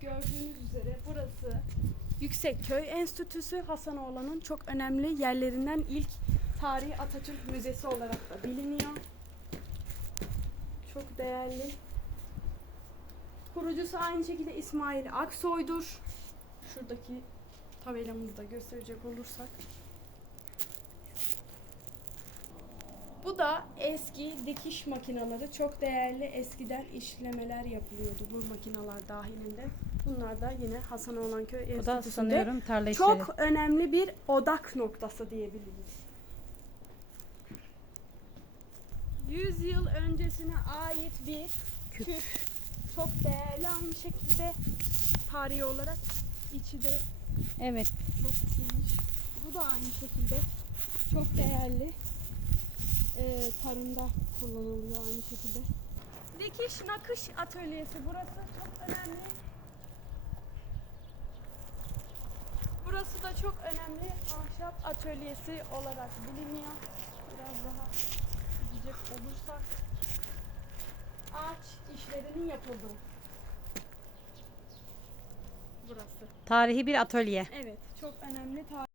gördüğünüz üzere burası Yüksekköy Enstitüsü Hasanoğlan'ın çok önemli yerlerinden ilk Tarihi Atatürk Müzesi olarak da biliniyor. Çok değerli. Kurucusu aynı şekilde İsmail Aksoy'dur. Şuradaki tabelamızı da gösterecek olursak. Bu da eski dikiş makineleri. Çok değerli eskiden işlemeler yapılıyordu bu makineler dahilinde. Bunlar da yine Hasanoğlanköy Bu da Enstitüsü'nde sanıyorum tarla işleri. çok önemli bir odak noktası diyebiliriz. 100 yıl öncesine ait bir Küp. küp. Çok değerli aynı şekilde tarihi olarak içi de Evet. çok ısınmış. Bu da aynı şekilde çok değerli. Ee, tarımda kullanılıyor aynı şekilde. Dikiş nakış atölyesi burası çok önemli. Burası da çok önemli ahşap atölyesi olarak biliniyor. Biraz daha gidecek olursak ağaç işlerinin yapıldığı. Burası. Tarihi bir atölye. Evet, çok önemli tarih.